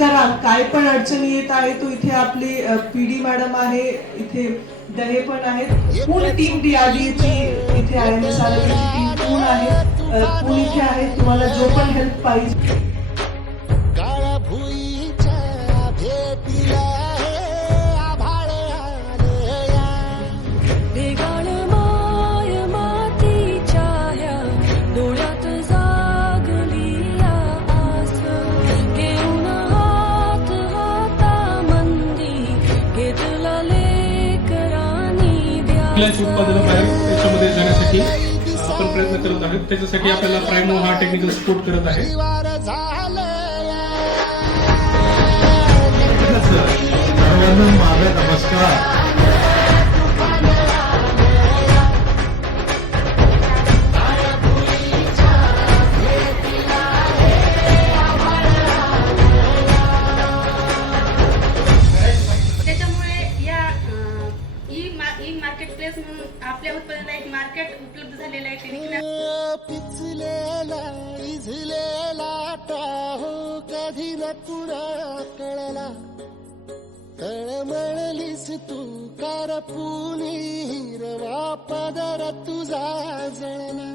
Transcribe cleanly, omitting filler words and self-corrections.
करा. काय पण अडचणी येत आहे तो इथे आपली PD मॅडम आहे, इथे दहे पण आहेत, पूर्ण टीम DRDAची इथे आहे, मिस आरोग्याची टीम पूर्ण आहे, पूर्ण इथे आहे. तुम्हाला जो पण हेल्प पाहिजे उत्पादनं बाहेर देशामध्ये जाण्यासाठी आपण प्रयत्न करत आहोत. त्याच्यासाठी आपल्याला प्रायमो हा टेक्निकल सपोर्ट करत आहे. सर्वांना माझा नमस्कार. मार्केट प्लेस म्हणून आपल्या उत्पादनाला एक मार्केट उपलब्ध झालेलं आहे. पिचलेला इझलेला टाहो कधी न तुला कळला, तळमळलीस तू कारपुनी हिरवा पदर तुझा जळला.